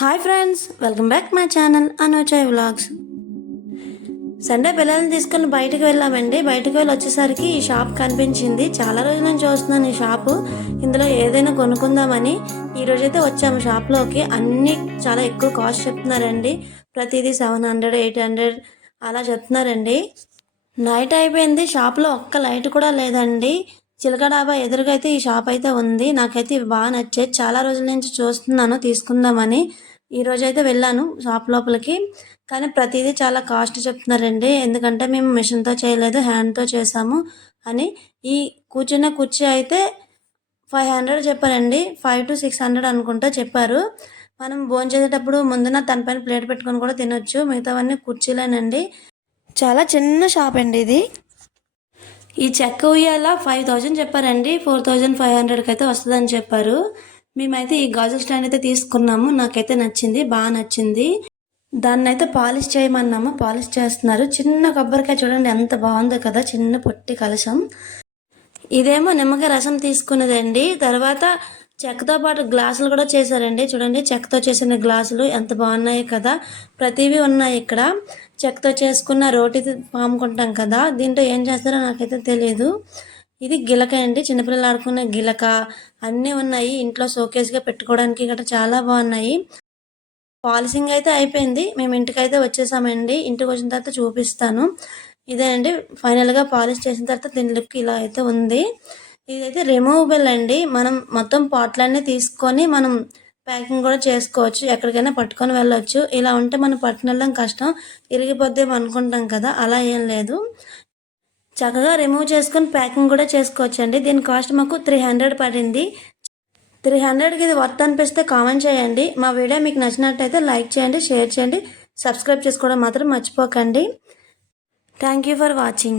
Hi friends, welcome back my channel Anuchai vlogs. Sunday పిల్లల్ని తీసుకొని బయటకు వెళ్ళామండి. బయటకు వెళ్ళి వచ్చేసరికి ఈ షాప్ కనిపించింది. చాలా రోజుల నుంచి చూస్తున్నాను ఈ షాపు. ఇందులో ఏదైనా కొనుక్కుందామని ఈరోజైతే వచ్చాము షాప్లోకి. అన్నీ చాలా ఎక్కువ కాస్ట్ చెప్తున్నారండి. ప్రతిదీ 700, 800 అలా చెప్తున్నారండి. నైట్ అయిపోయింది, షాప్లో ఒక్క లైట్ కూడా లేదండి. చిలక డాబా ఎదురుగా అయితే ఈ షాప్ అయితే ఉంది. నాకైతే ఇవి బాగా నచ్చాయి. చాలా రోజుల నుంచి చూస్తున్నాను తీసుకుందామని. ఈరోజైతే వెళ్ళాను షాప్ లోపలికి. కానీ ప్రతిదీ చాలా కాస్ట్ చెప్తున్నారండి. ఎందుకంటే మేము మిషన్తో చేయలేదు, హ్యాండ్తో చేసాము అని. ఈ కూర్చున్న కుర్చీ అయితే 500 చెప్పారండి. 5 to 600 అనుకుంటా చెప్పారు. మనం భోంచేసేటప్పుడు ముందున తన పైన ప్లేట్ పెట్టుకొని కూడా తినొచ్చు. మిగతావన్నీ కుర్చీలేనండి. చాలా చిన్న షాప్ అండి ఇది. ఈ చెక్క ఉయ్యాల 5000 చెప్పారండి. 4500కి అయితే వస్తుందని చెప్పారు. మేమైతే ఈ గాజు స్టాండ్ అయితే తీసుకున్నాము. నాకైతే నచ్చింది, బాగా నచ్చింది. దాన్ని అయితే పాలిష్ చేయమన్నాము, పాలిష్ చేస్తున్నారు. చిన్న కొబ్బరికాయ చూడండి ఎంత బాగుందో కదా, చిన్న పొట్టి కలశం. ఇదేమో నిమ్మకాయ రసం తీసుకున్నదండి. తర్వాత చెక్కతో పాటు గ్లాసులు కూడా చేశారండి. చూడండి చెక్కతో చేసిన గ్లాసులు ఎంత బాగున్నాయి కదా. ప్రతివి ఉన్నాయి ఇక్కడ. చెక్కతో చేసుకున్న రోటి పాముకుంటాం కదా, దీంట్లో ఏం చేస్తారో నాకైతే తెలియదు. ఇది గిలక అండి, చిన్నపిల్లలు ఆడుకునే గిలక. అన్నీ ఉన్నాయి ఇంట్లో షోకేస్గా పెట్టుకోవడానికి. ఇక్కడ చాలా బాగున్నాయి. పాలిషింగ్ అయితే అయిపోయింది. మేము ఇంటికైతే వచ్చేసామండి. ఇంటికి వచ్చిన తర్వాత చూపిస్తాను. ఇదే అండి ఫైనల్గా పాలిష్ చేసిన తర్వాత దీని లుక్ ఇలా అయితే ఉంది. ఇదైతే రిమూవబుల్ అండి. మనం మొత్తం పాట్లన్నీ తీసుకొని మనం ప్యాకింగ్ కూడా చేసుకోవచ్చు. ఎక్కడికైనా పట్టుకొని వెళ్ళొచ్చు. ఇలా ఉంటే మనం పట్టుకుని వెళ్ళడం కష్టం, ఇరిగిపోద్దేమో అనుకుంటాం కదా, అలా ఏం లేదు. చక్కగా రిమూవ్ చేసుకొని ప్యాకింగ్ కూడా చేసుకోవచ్చు అండి. దీని కాస్ట్ మాకు 300 పడింది. 300కి ఇది వర్త్ అనిపిస్తే కామెంట్ చేయండి. మా వీడియో మీకు నచ్చినట్టయితే లైక్ చేయండి, షేర్ చేయండి, సబ్స్క్రైబ్ చేసుకోవడం మాత్రం మర్చిపోకండి. Thank you for watching.